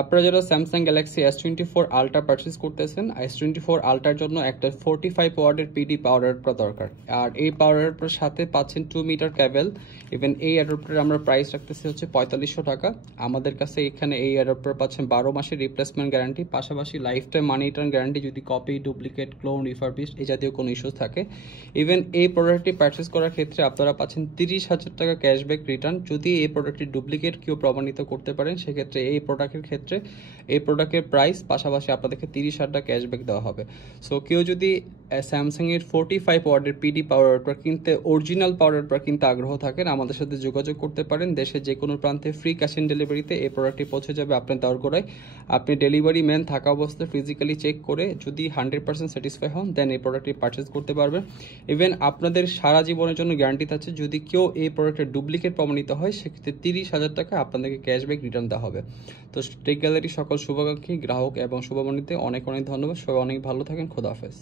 আপনারা যারা Samsung Galaxy S24 ultra purchase করতেছেন, S24 আলট্রার জন্য একটা 45 ওয়াটের পিডি পাওয়ার অ্যাডাপ্টার দরকার। আর এই পাওয়ার অ্যাডাপ্টারের সাথে পাচ্ছেন 2 মিটার কেবল। ইভেন এই অ্যাডাপ্টারের আমরা প্রাইস রাখতেছি হচ্ছে 4500 টাকা। আমাদের কাছে এখানে এই অ্যাডাপ্টার পাচ্ছেন 12 মাসের রিপ্লেসমেন্ট গ্যারান্টি, পাশাপাশি লাইফ টাইম মানি রিটার্ন গ্যারান্টি যদি কপি, ডুপ্লিকেট, ক্লোন, রিফারবিশড এই জাতীয় কোনো ইস্যুস থাকে। ইভেন এই প্রোডাক্টটি পারচেস করার ক্ষেত্রে আপনারা পাচ্ছেন 30,000 টাকা ক্যাশব্যাক রিটার্ন যদি এই প্রোডাক্টটি ডুপ্লিকেট কেউ প্রমাণিত করতে পারেন। সেক্ষেত্রে এই প্রোডাক্টের ক্ষেত্রে এই প্রোডাক্টের প্রাইস পাশাপাশি আপনাদেরকে 30,000 টাকা ক্যাশব্যাক দেওয়া হবে। সো কেউ যদি স্যামসাংয়ের 45 ওয়াটের পিডি পাওয়ার অ্যাডাপ্টার কিনতে, অরিজিনাল পাওয়ার অ্যাডাপ্টার কিনতে আগ্রহ থাকেন, আমাদের সাথে যোগাযোগ করতে পারেন। দেশের যে কোনো প্রান্তে ফ্রি ক্যাশ অন ডেলিভারিতে এই প্রোডাক্টটি পৌঁছে যাবে আপনার দরগোড়ায়। আপনি ডেলিভারি ম্যান থাকা অবস্থায় ফিজিক্যালি চেক করে যদি 100% স্যাটিসফাই হন দেন এই প্রোডাক্টটি পারচেস করতে পারবেন। ইভেন আপনাদের সারা জীবনের জন্য গ্যারান্টি থাকছে, যদি কেউ এই প্রোডাক্টের ডুপ্লিকেট প্রমাণিত হয় সেক্ষেত্রে 30,000 টাকা আপনাদেরকে ক্যাশব্যাক রিটার্ন দেওয়া হবে। তো টেক গ্যালারি সকল শুভাকাঙ্ক্ষী গ্রাহক এবং শুভমণিতে অনেক অনেক ধন্যবাদ। সবাই অনেক ভালো থাকেন। খোদা হাফেজ।